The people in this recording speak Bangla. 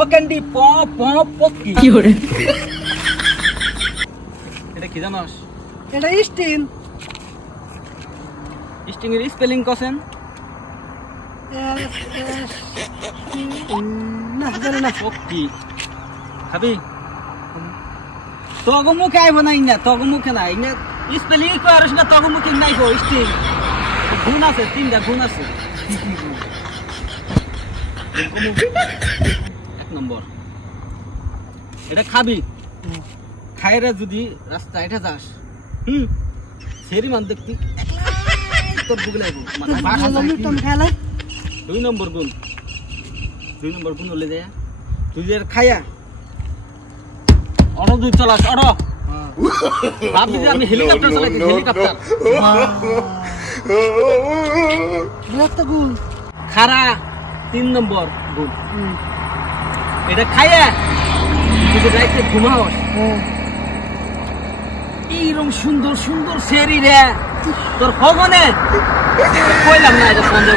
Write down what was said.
ও ক্যান্ডি প প পকি কি করে এটা কি জানোস এটা স্টিং স্টিং এর স্পেলিং কোশ্চেন না জানি না পকি খাবি তগো মুখে আইব না ইনা তগো মুখে না ইনা স্পেলিং কো আর না তগো মুখে নাই গো স্টিং গুণ আছে তিনটা গুণ আছে এক নম্বর এটা খাবি খাইরা যদি রাস্তা এটা যাস সেরি মান দেখতি তোর বুকে লাগবো মানে দুই নম্বর গুণ হলে যায় তুই যে খাইয়া অটো দুই চলাস অটো ভাবছি যে আমি হেলিকপ্টার চালাইছি হেলিকপ্টার খারা 3 নম্বর গুণ এটা খাইয়া যদি রাইতে ঘুমাস এইরকম সুন্দর সুন্দর সেরি রে তোর ভগনে কইলাম না এটা সন্দেহ